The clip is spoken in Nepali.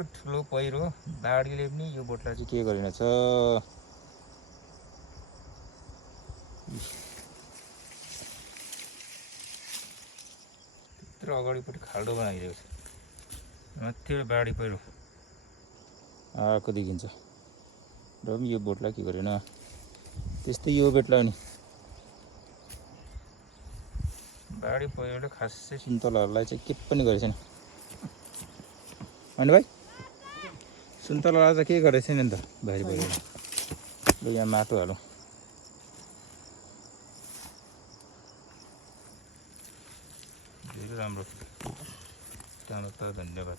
यत्रो ठुलो पहिरो बाढीले पनि यो बोटलाई चाहिँ के गरिरहेछ। त्यत्रो अगाडिपट्टि खाल्डो बनाइदिएको छ। माथिबाट बाढी पहिरो आएको देखिन्छ र पनि यो बोटलाई के गरेन। त्यस्तै यो बोटलाई नि बाढी पहिरोले खासै सुन्तलाहरूलाई चाहिँ के पनि गरेको छैन होइन भाइ। सुन्तलालाई चाहिँ के गरेको छैन नि त बाढी पहिरोले। ल यहाँ माटो हालौँ। धेरै राम्रो। धन्यवाद।